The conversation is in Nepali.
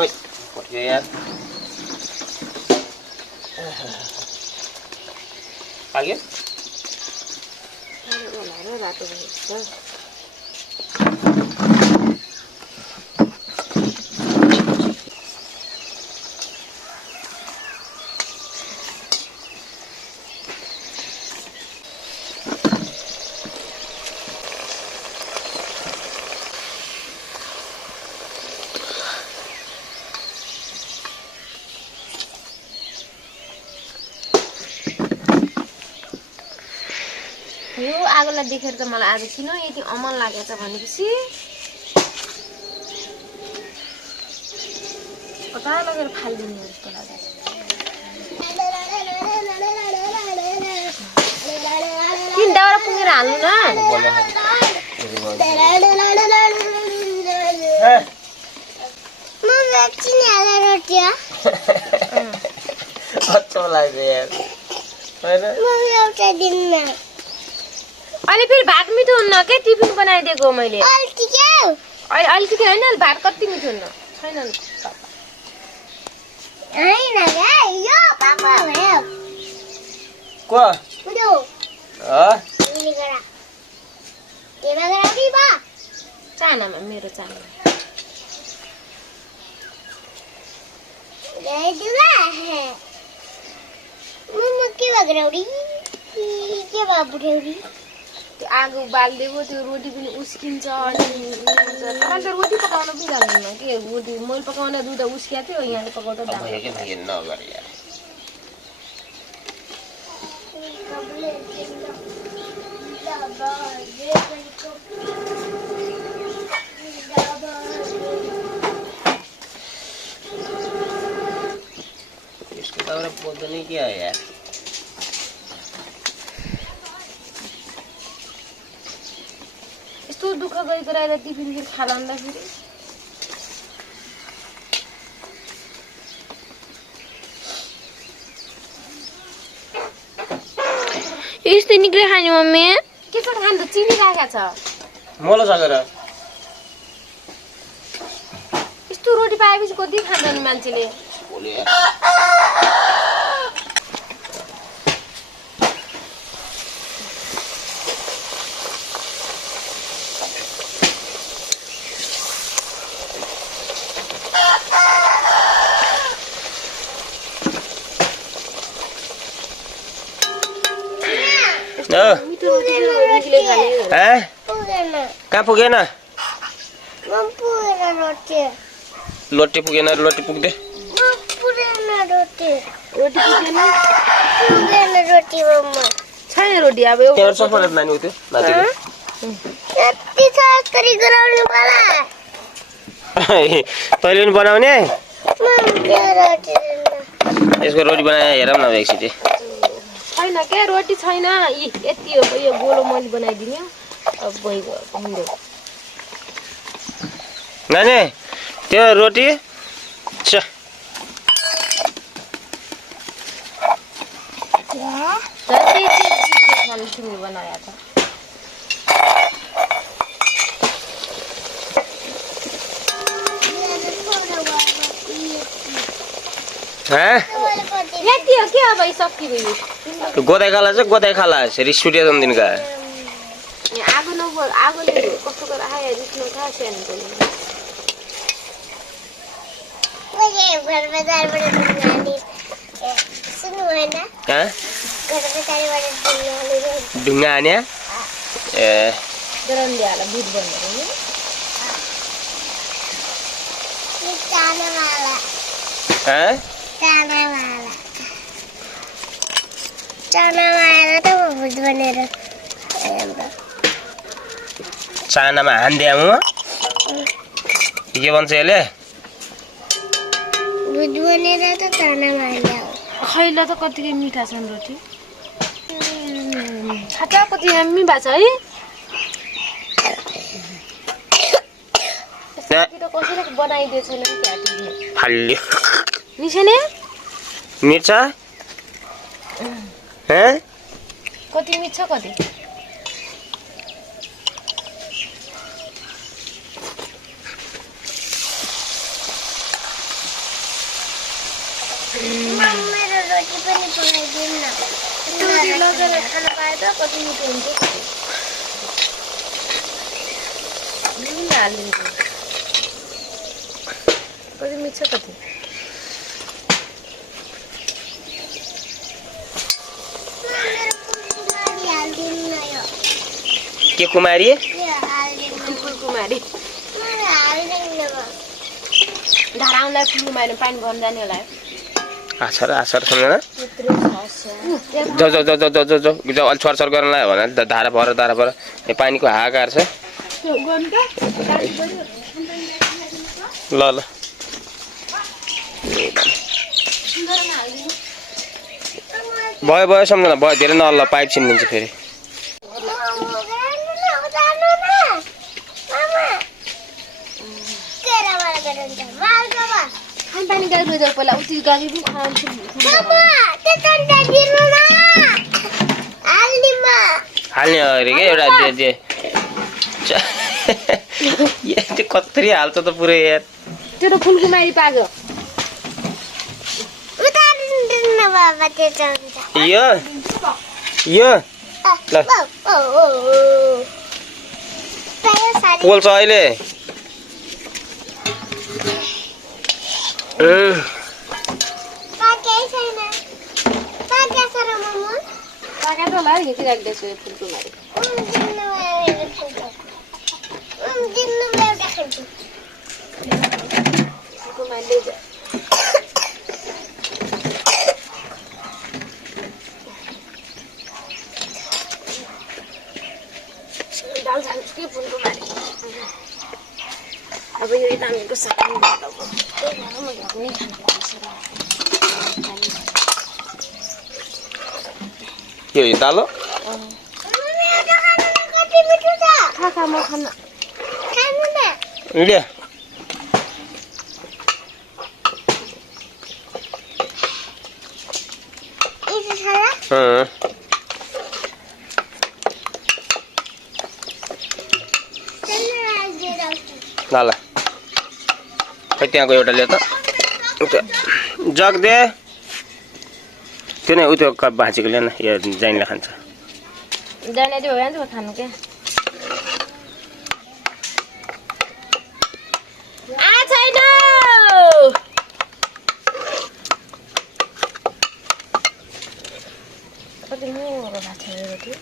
ओइ पट्यो यार आगे अरे रातो भएछ यो आगोलाई देखेर त मलाई आज किन यति अमल लागेछ भनेपछि कता लगेर फाल्दिने जस्तो लाग्छ तीन दाउरा पुगेर हाल्नु न म भ्याक्सिन हालेर रोटी अच्छा लाग्छ यार हैन म एउटा दिनमा अहिले फेरि भात मिठो हुन्न के टिफिन बनाइदिएको मैले अहिले के होइन भात कति मिठो हुन्न छैन यो पापा भयो को उडो चानामा मेरो चाना के भयो बुढ्यौरी त्यो आगो बाल्दिएको त्यो रोटी पनि उस्किन्छ अनि तर त रोटी पकाउन पनि जान्दैन के रोटी मैले पकाउँदा दुध उस्किया थियो यहाँले पकाउँदा यसको दाउरा पोल्दैन के हो यार यस्तो दुःख गरेर आएर टिफिन फेरि खाला अन्दा फेरि यस्तो निक्ले खाने मम्मी के छ खानु त चिनी राखेको छ मोलो सकेर यस्तो रोटी पाएपछि कति खाँदैन मान्छेले कहाँ पुगेन लोटी पुगेन लोटी पुग्दे छैन रोटी अब एउटा सफल नानी उयो नातिको तैँले पनि बनाउने यसको रोटी बनाएर हेरौँ न एकचोटि छैन के रोटी छैन यति हो यो गोलो मैले बनाइदिने अब भइगयो नानी त्यो रोटी छ तिमीले बनाया त यति हो के अब सक्यो भयो गोदाई खाला चाहिँ गोदाई खाला रिस उठ्यो दिनका आगो नबोल आगोले कस्तो गरेर आयो रिस नखा सानो ढुङ्गा हान्या ए गरमले बुट बन्दैन चानामा हान्दिया म के भन्छ यसले खैला त कतिकै मिठा छन् रोटी खाटा कति यम्मी भएको छ है कसरी बनाइदिएछ नि फाल्यो मिसेने मिर्चा कति मिठो कति मेरो रोटी पनि पकाइदिउँ न रोटी लगेर खान पाए त कति मिठो हुन्थ्यो नुन हालिदिन्छु कति मिठो छ कति के कुमारी फुलकुमारी धाराउँदा फुलकुमारी पानी भर्न जाने होला आछर आछर सम्झना त्यत्रो छ जो जो जो जो जो जो जो जो अलि छरछर गर्न लाग्यो भने धारा भर यो पानीको हाहाकार छ ल ल भयो भयो सम्झना भयो धेरै नल पाइप छिनिदिन्छ फेरि पानी गाडी गयो पहिला उति गाडी पनि खान्छु हाल्ने अरे के एउटा दे यो कत्रै हाल्छ त पुरै यार त्यो त फुलकुमारी पागो यो ल पोल्छ अहिले पाका त होला घिची राख्दैछु यो फुलकुमारी फुलकुमारी दाल झाल्छु के फुलकुमारी अब यो दामीको सानो यो दालो म खान ले ल खै त्यहाँको एउटा ले त जग दे त्यो नै उ त्यो कप भाँचेको ल्याउन यो जाइनले खान्छ जाने त्यो हो नि खानु के छैन कति मोरो भएको छ रोटी